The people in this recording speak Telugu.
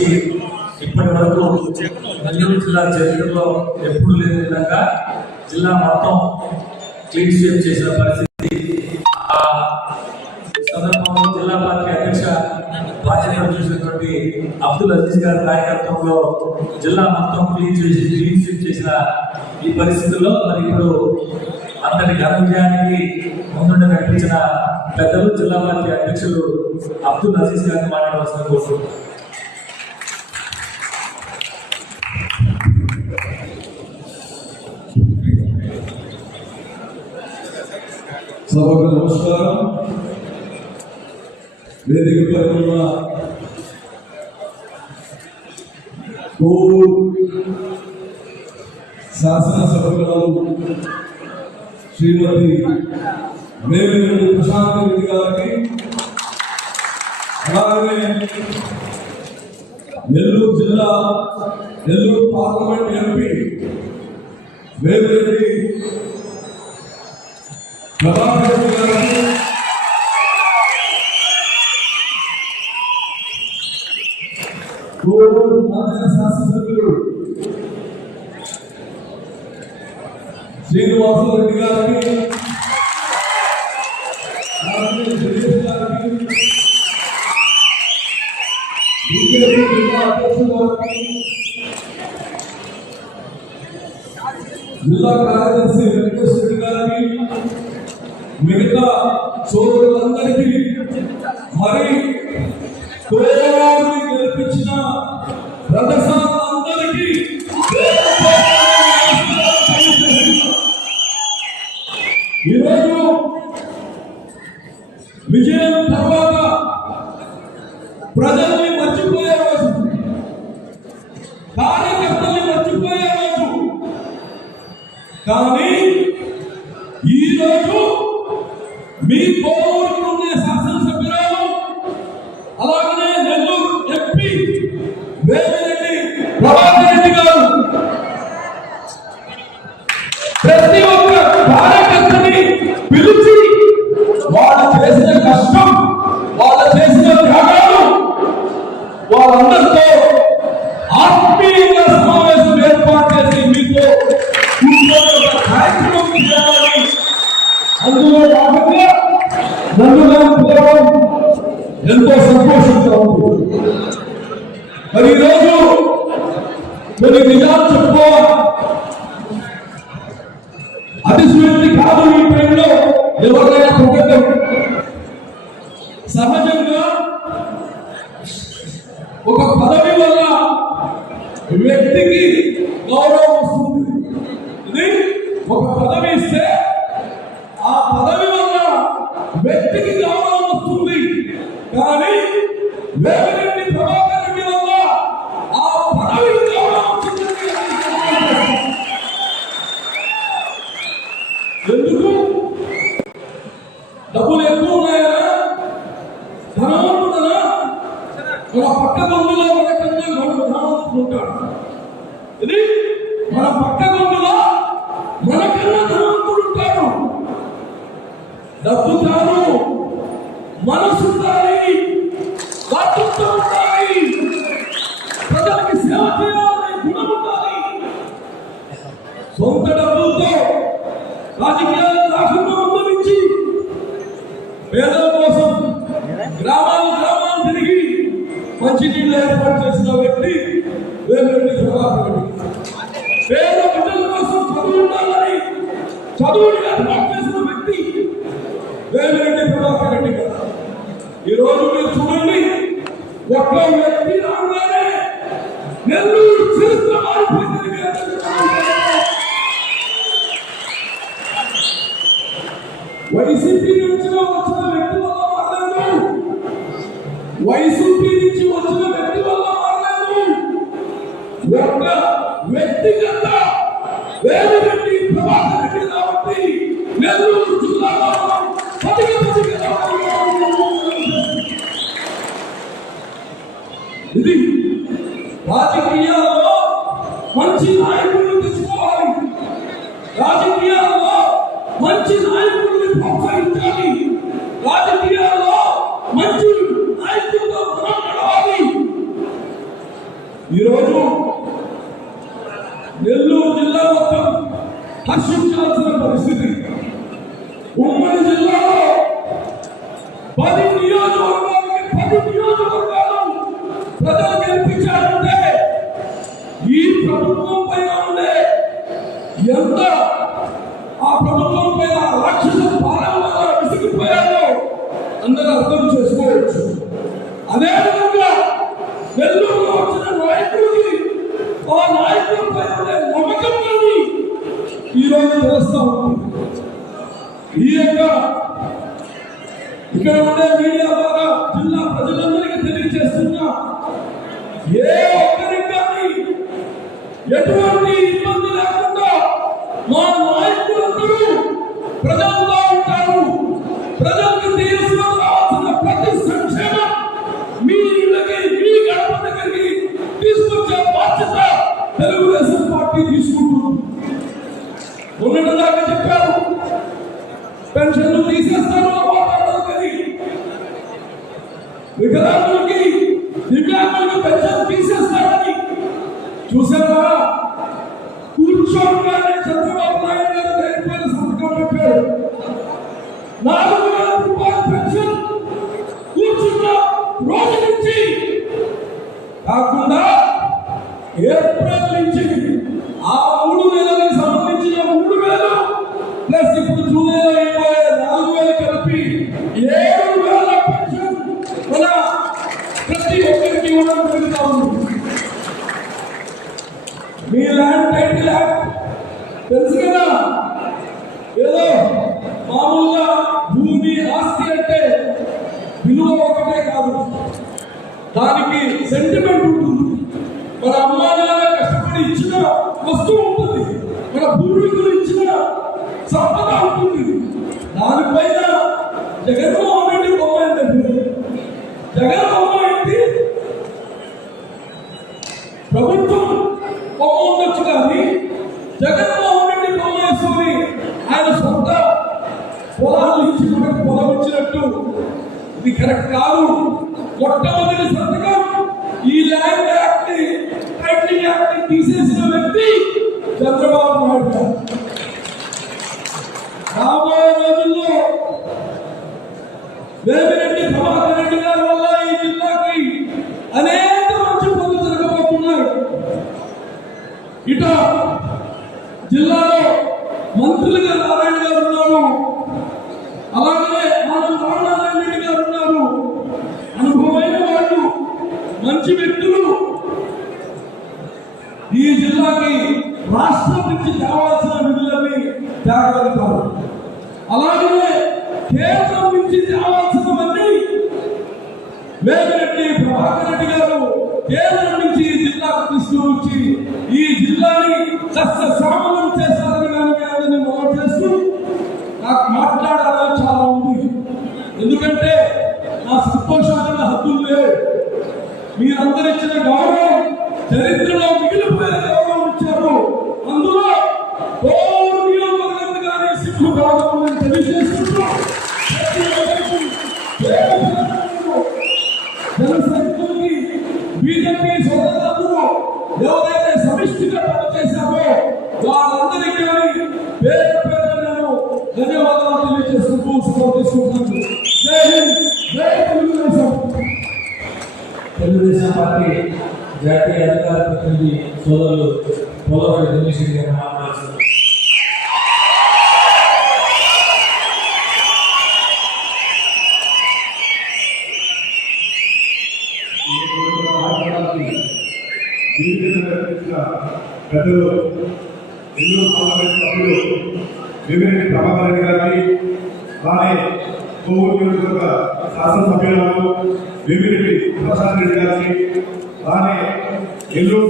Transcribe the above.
నుంచి ఇప్పటి వరకు నెల్లూరు జిల్లా చరిత్రలో ఎప్పుడు లేని విధంగా జిల్లా మొత్తం క్లీన్ స్వీప్ చేసిన పరిస్థితి. ఆ సందర్భంలో జిల్లా పార్టీ అధ్యక్ష బాధ్యతలు చూసినటువంటి అబ్దుల్ అజీజ్ గారి నాయకత్వంలో జిల్లా మొత్తం క్లీన్ చేసి క్లీన్ స్వీప్ చేసిన ఈ పరిస్థితుల్లో మరి ఇప్పుడు అంతటి ఘన విజయానికి ముందుండి నడిపించిన పెద్దలు జిల్లా పార్టీ అధ్యక్షులు అబ్దుల్ అజీజ్ గారిని మాట్లాడవలసిన కోరుకుంటున్నారు సభకు నమస్కారం వేదికపై ఉన్న కోవూరు శాసనసభ్యురాలు శ్రీమతి వేమిరెడ్డి ప్రశాంత్ రెడ్డి గారికి అలాగే నెల్లూరు జిల్లా నెల్లూరు పార్లమెంట్ ఎంపీ వేమిరెడ్డి శాసనసభ్యులు శ్రీనివాసరెడ్డి గారికి అలాగే దినేష్ గారికి బీజేపీ జిల్లా అధ్యక్షులు గారికి జిల్లా కార్యదర్శి వెంకటేశ్వర రెడ్డి గారికి మిగతా సోదరులందరికీ మరి కోరిని గెలిపించిన రథసాలందరికీ ఈరోజు విజయం తర్వాత ప్రజల్ని మర్చిపోయే రోజు కార్యకర్తల్ని మర్చిపోయే రోజు. కానీ ఈరోజు మీ కోవూరు ఉండే శాసనసభ్యురాలు అలాగనే నెల్లూరు ఎంపీ వేమిరెడ్డి ప్రభాకర్ రెడ్డి గారు. ప్రతి ఒక్క కార్యకర్తని పిలిచి వాళ్ళు చేసిన కష్టం వాళ్ళు చేసిన త్యాగాలు వాళ్ళందరితో నన్ను పిలవడం ఎంతో సంతోషంగా ఉంటుంది మరి ఈరోజు కొన్ని నిజాలు చెప్పుకోవాలి అతిశయోక్తి కాదు ఈ టైంలో ఎవరైనా పొగడం సహజంగా ఒక పదవి వల్ల వ్యక్తికి గౌరవం వస్తుంది ఇది ఒక పదవి ఇస్తే ఆ పదవి వల్ల వ్యక్తికి గౌరవం వస్తుంది కానీ వేమిరెడ్డి ప్రభాకర్ రెడ్డి వల్ల ఆ పదవి గౌరవం వచ్చిందని ఎందుకు? డబ్బులు ఎక్కువ ఉన్నాయా? ధనవంతుడనా మన పక్క బంధులో మన కన్నా మన ధనవంతుడు ఉంటాడు. ఇది మన పక్క బంధులో మన కన్నా ధనవంతుడు ఉంటాడు. డబ్బు తాను మనసు ఉండాలి రాజకీయాలు రాష్ట్రంలో అనుభవించి పేదల కోసం గ్రామాలు గ్రామాలు తిరిగి మంచినీళ్ళు ఏర్పాటు చేసిన వ్యక్తి వేమిరెడ్డి ప్రభాకర్ పేద బిడ్డల కోసం చదువు ఉండాలని చదువుని ఏర్పాటు చేసిన వ్యక్తి వేమిరెడ్డి ప్రభాకర్ రెడ్డి గారు. ఈ రోజు మీరు చూడండి ఒక్క వ్యక్తి రాగానే నెల్లూరు చరిత్ర మారిపోయిందని మీరు తెలుసుకోవాలి. వైసీపీ నుంచి వచ్చిన వ్యక్తి వల్ల మారలేదు వైసీపీ నుంచి వచ్చిన వ్యక్తి వల్ల మారలేదు. ఒక వ్యక్తిగత వేమిరెడ్డి ప్రభాకర్ రెడ్డి కాబట్టి నెల్లూరు జిల్లాలో పదికి పదికి ఇది రాజకీయాల్లో మంచి నాయకులను తెచ్చుకోవాలి రాజకీయాల్లో మంచి నాయకుల్ని ప్రోత్సహించాలి రాజకీయాల్లో మంచి నాయకులతో మనం నడవాలి ఈరోజు నెల్లూరు జిల్లా మొత్తం హర్షించాల్సిన పరిస్థితి. ఉమ్మడి జిల్లాలో పది నియోజకవర్గాలకి పది నియోజకవర్గాలు ప్రజలు గెలిపించారంటే ఈ ప్రభుత్వం పైన ఉండే ఎంత ఆ ప్రభుత్వం పైన రాక్షస పాలన విసిగిపోయారో అందరూ అర్థం చేసుకోవచ్చు. అదేవిధంగా నెల్లూరులో వచ్చిన నాయకుడికి ఆ నాయకుల పైన ఉండే నమ్మకం కానీ ఈరోజు తెలుస్తా ఉంది ఈ యొక్క ఇక్కడ ఉండే మీడియా ద్వారా జిల్లా ప్రజలందరికీ తెలియజేస్తున్నా ఏ ఒక్కరికి కానీ ఎటువంటి చూసాం ఏదో మామూలుగా భూమి ఆస్తి అంటే విలువ ఒకటే కాదు. దానికి సెంటిమెంట్ ఉంటుంది. మన అమ్మా నాన్న కష్టపడి ఇచ్చిన వస్తువు ఉంటుంది. మన పూర్వీకులు ఇచ్చిన సంపద ఉంటుంది. దానిపైన జగన్మోహన్ ఇది కరెక్ట్ కాదు. మొట్టమొదటి సంతకం ఈ ల్యాండ్ యాక్ట్ని టైటిలింగ్ యాక్ట్ తీసేసిన వ్యక్తి చంద్రబాబు నాయుడు గారు. రాబోయే రోజుల్లో వేమిరెడ్డి ప్రభాకర్ రెడ్డి గారి వల్ల ఈ జిల్లాకి అనేక మంచి పనులు జరగబోతున్నాయి ఇట జిల్లాలో మంత్రులుగా నారాయణ గారు ఉన్నారు అలాగే ఆనంద రామనారాయణ రెడ్డి గారు ఉన్నారు అనుభవమైన వాళ్ళు మంచి వ్యక్తులు ఈ జిల్లాకి రాష్ట్రం నుంచి తేవాల్సిన నిధులని తేగలుగుతారు. అలాగే కేంద్రం నుంచి తేవాల్సినవన్నీ వేమిరెడ్డి ప్రభాకర్ రెడ్డి గారు కేంద్రం తెలుగుదేశం పార్టీ జాతీయ అధికార ప్రతినిధి సోదరులు పోలవరి దినేష్ రెడ్డి గారు మాట్లాడుతున్నారు పెద్దలు ఎన్నో పార్లమెంట్ సభ్యులు వేమిరెడ్డి ప్రభాకర్ రెడ్డి గారికి అలానే కోవూరు నియోజకవర్గ శాసనసభ్యులకు వేమిరెడ్డి ప్రసాద్ రెడ్డి గారికి అలానే ఎన్నో